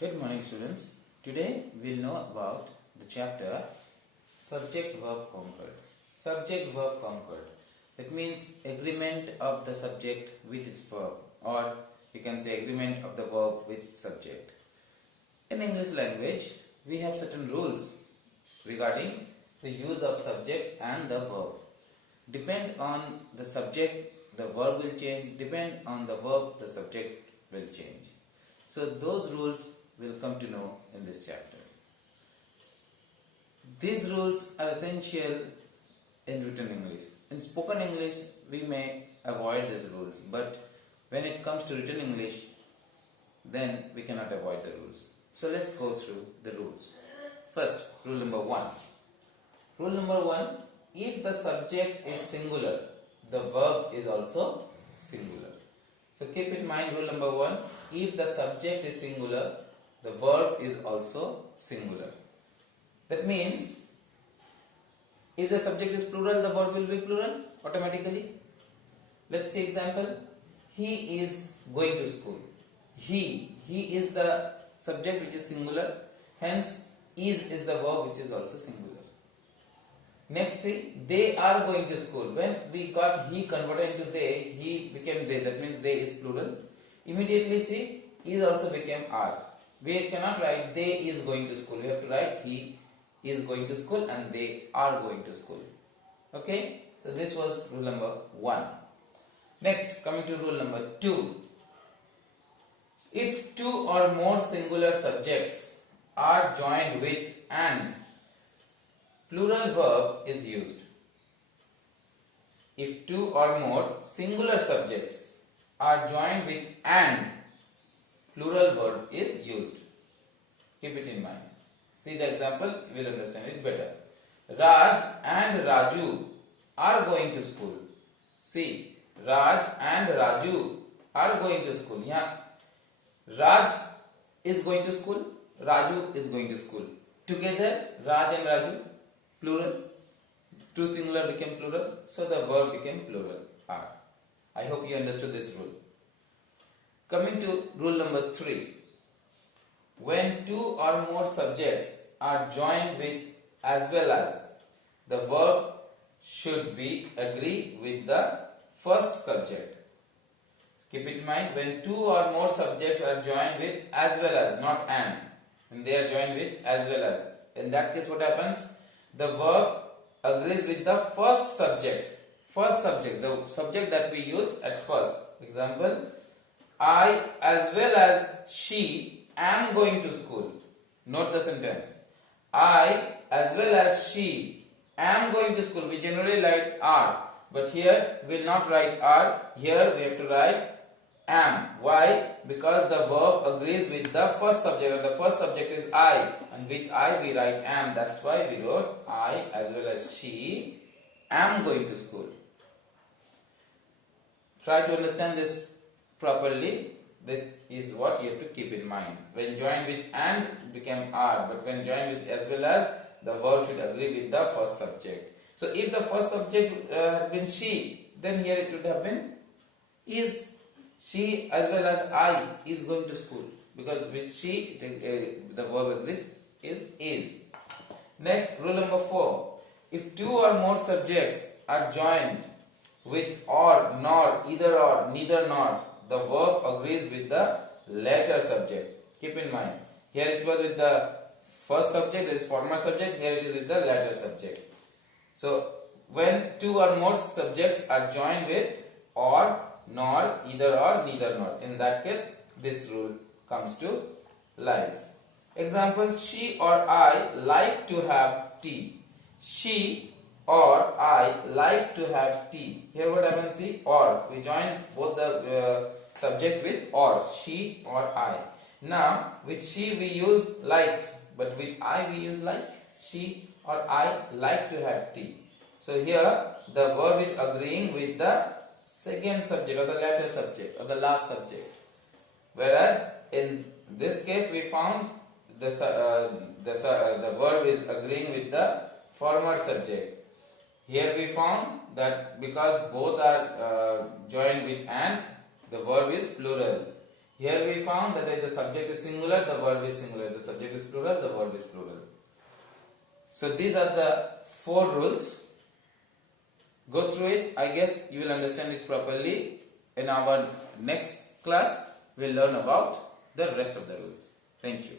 Good morning, students. Today we'll know about the chapter Subject-Verb Concord. Subject-Verb Concord. That means agreement of the subject with its verb, or you can say agreement of the verb with its subject. In English language, we have certain rules regarding the use of subject and the verb. Depend on the subject, the verb will change. Depend on the verb, the subject will change. So those rules will come to know in this chapter. These rules are essential in written English. In spoken English, we may avoid these rules, but when it comes to written English, then we cannot avoid the rules. So let's go through the rules. First, rule number 1. Rule number 1, if the subject is singular, the verb is also singular. So keep in mind rule number 1, if the subject is singular, the verb is also singular. That means if the subject is plural, the verb will be plural automatically. Let's say example, he is going to school. He is the subject which is singular, hence is the verb which is also singular. Next, see, they are going to school. When we got he converted into they, he became they. That means they is plural. Immediately, see, is also became are. We cannot write they is going to school. We have to write he is going to school and they are going to school. Okay? So this was rule number 1. Next, coming to rule number 2. If two or more singular subjects are joined with and, plural verb is used. If two or more singular subjects are joined with and, plural verb is used. Keep it in mind. See the example, you will understand it better. Raj and Raju are going to school. See, Raj and Raju are going to school. Yeah. Raj is going to school, Raju is going to school. Together, Raj and Raju, plural. Two singular became plural, so the verb became plural, are. I hope you understood this rule. Coming to rule number 3. When two or more subjects are joined with as well as, the verb should be agree with the first subject. Keep it in mind, when two or more subjects are joined with as well as, not and. When they are joined with as well as. In that case, what happens? The verb agrees with the first subject. First subject, the subject that we used at first. Example, I as well as she am going to school. Note the sentence. I as well as she am going to school. We generally write are, but here we will not write are. Here we have to write am. Why? Because the verb agrees with the first subject, and the first subject is I, and with I we write am. That's why we wrote I as well as she am going to school. Try to understand this properly. This is what you have to keep in mind. When joined with and, it became are, but when joined with as well as, the verb should agree with the first subject. So if the first subject had been she, then here it would have been is. She as well as I is going to school, because with she the verb agrees is. Next, rule number 4. If two or more subjects are joined with or, nor, either or, neither nor, the verb agrees with the latter subject. Keep in mind, here it was with the first subject, is former subject, here it is with the latter subject. So when two or more subjects are joined with or, nor, either or, neither nor, in that case this rule comes to life. Example, she or I like to have tea. She or I like to have tea. Here what happens? See, or, we join both the subjects with or, she or I. Now with she we use likes, but with I we use like. She or I like to have tea. So here the verb is agreeing with the second subject or the latter subject or the last subject. Whereas in this case we found the verb is agreeing with the former subject. Here we found that because both are joined with and, the verb is plural. Here we found that if the subject is singular, the verb is singular. If the subject is plural, the verb is plural. So these are the 4 rules. Go through it. I guess you will understand it properly. In our next class, we will learn about the rest of the rules. Thank you.